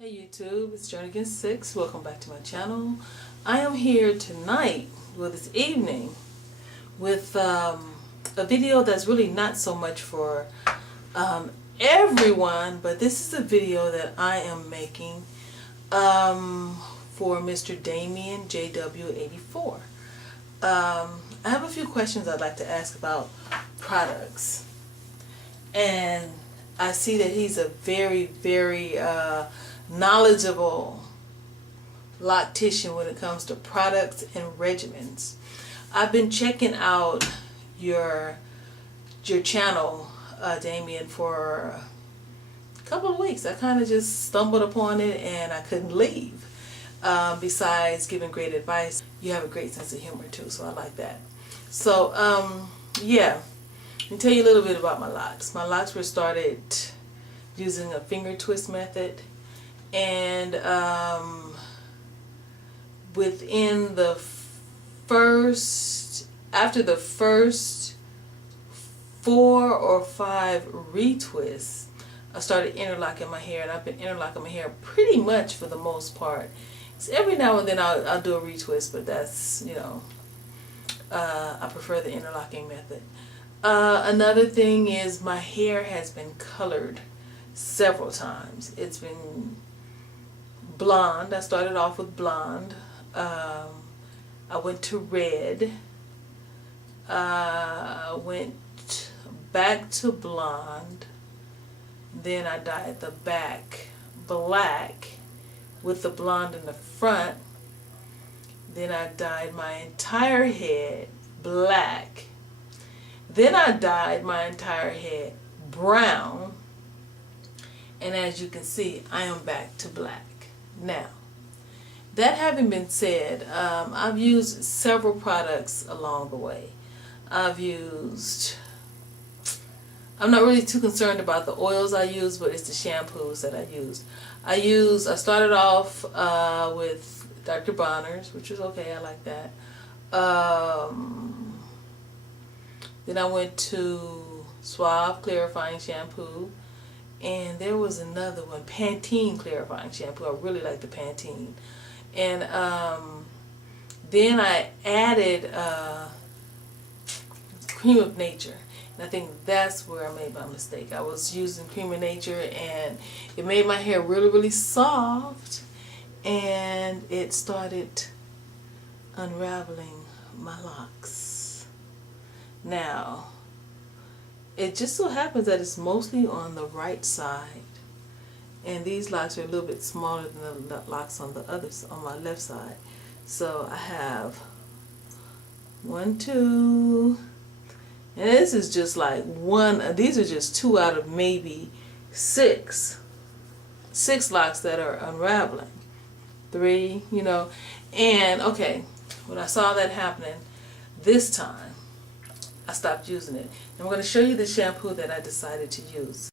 Hey YouTube, it's Damianjw86. Welcome back to my channel. I am here tonight, well this evening, with a video that's really not so much for everyone, but this is a video that I am making for Mr. Damianjw84. I have a few questions I'd like to ask about products, and I see that he's a very knowledgeable loctician when it comes to products and regimens. I've been checking out your channel, Damian, for a couple of weeks. I kind of just stumbled upon it and I couldn't leave. Besides giving great advice, you have a great sense of humor too, so I like that. So yeah, let me tell you a little bit about my locks. My locks were started using a finger twist method, and within the after the first 4 or 5 retwists, I started interlocking my hair, and I've been interlocking my hair pretty much for the most part. So every now and then I'll do a retwist, but that's, you know, I prefer the interlocking method. Another thing is my hair has been colored several times. It's been blonde. I started off with blonde. I went to red. Went back to blonde. Then I dyed the back black with the blonde in the front. Then I dyed my entire head black. Then I dyed my entire head brown. And as you can see, I am back to black. Now, that having been said, I've used several products along the way. I'm not really too concerned about the oils I use, but it's the shampoos that I used. I started off with Dr. Bonner's, which was okay, I like that. Then I went to Suave Clarifying Shampoo. And there was another one, Pantene Clarifying Shampoo. I really like the Pantene. And then I added Cream of Nature. And I think that's where I made my mistake. I was using Cream of Nature and it made my hair really soft. And it started unraveling my locks. Now, it just so happens that it's mostly on the right side, and these locks are a little bit smaller than the locks on my left side. So I have 1, 2, and this is just like one. These are just 2 out of maybe 6 locks that are unraveling. 3, you know, and okay, when I saw that happening this time, I stopped using it. And I'm going to show you the shampoo that I decided to use.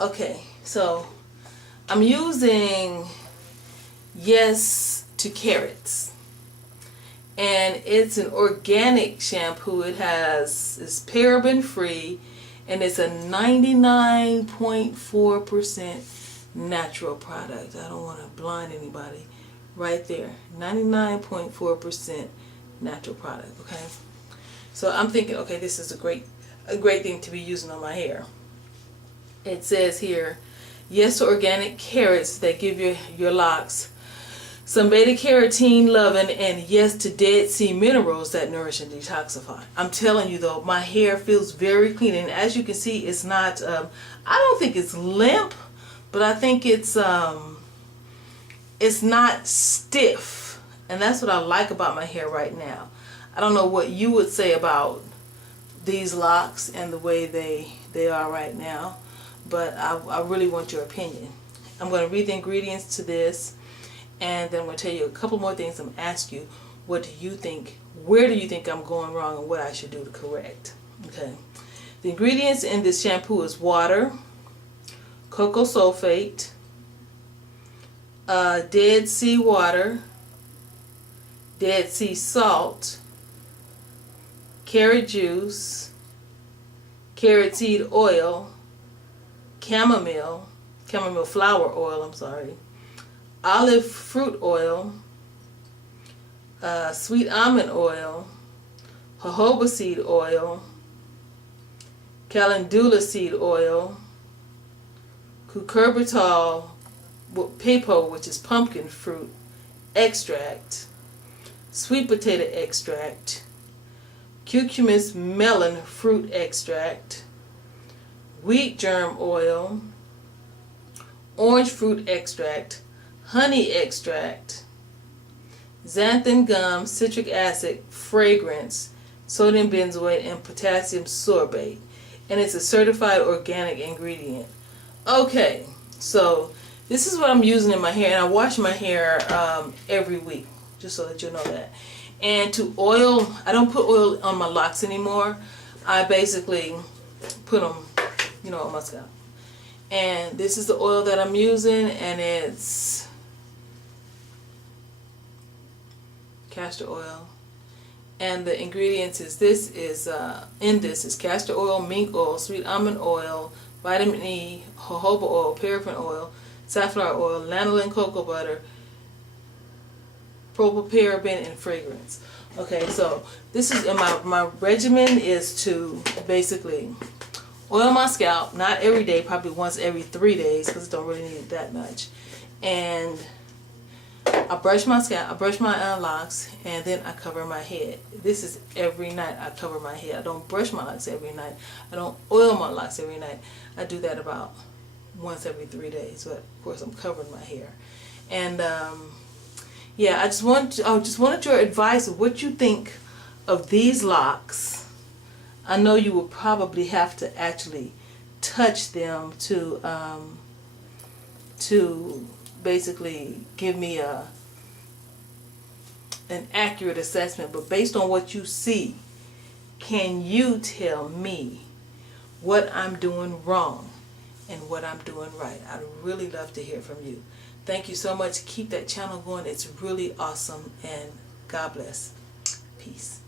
Okay, so I'm using Yes to Carrots. And it's an organic shampoo. It's paraben free, and it's a 99.4% natural product. I don't want to blind anybody. Right there, 99.4% natural product. Okay, so I'm thinking, okay, this is a great thing to be using on my hair. It says here, yes to organic carrots that give your locks some beta-carotene loving, and yes to Dead Sea minerals that nourish and detoxify. I'm telling you though, my hair feels very clean, and as you can see, it's not, I don't think it's limp, but I think it's not stiff, and that's what I like about my hair right now. I don't know what you would say about these locks and the way they are right now, but I really want your opinion. I'm going to read the ingredients to this, and then I'm going to tell you a couple more things. I'm going to ask you, what do you think, where do you think I'm going wrong, and what I should do to correct. Okay. The ingredients in this shampoo is water, cocoa sulfate, Dead sea water, Dead sea salt, carrot juice, carrot seed oil, chamomile flower oil, olive fruit oil, sweet almond oil, jojoba seed oil, calendula seed oil, cucurbitol pepo, which is pumpkin fruit extract, sweet potato extract, curcumin melon fruit extract, wheat germ oil, orange fruit extract, honey extract, xanthan gum, citric acid, fragrance, sodium benzoate, and potassium sorbate. And it's a certified organic ingredient. Okay, so this is what I'm using in my hair, and I wash my hair every week, just so that you know that. And to oil, I don't put oil on my locks anymore. I basically put them, on my scalp. And this is the oil that I'm using, and it's castor oil. And the ingredients is in this is castor oil, mink oil, sweet almond oil, vitamin E, jojoba oil, paraffin oil, safflower oil, lanolin cocoa butter, propylparaben, and fragrance. Okay, so this is my regimen is to basically oil my scalp, not every day, probably once every 3 days, because I don't really need it that much. And I brush my scalp, I brush my locks, and then I cover my head. This is every night I cover my head. I don't brush my locks every night. I don't oil my locks every night. I do that about once every 3 days, but of course I'm covering my hair. And yeah, I just wanted your advice of what you think of these locks. I know you will probably have to actually touch them to basically give me an accurate assessment. But based on what you see, can you tell me what I'm doing wrong and what I'm doing right? I'd really love to hear from you. Thank you so much. Keep that channel going. It's really awesome, and God bless. Peace.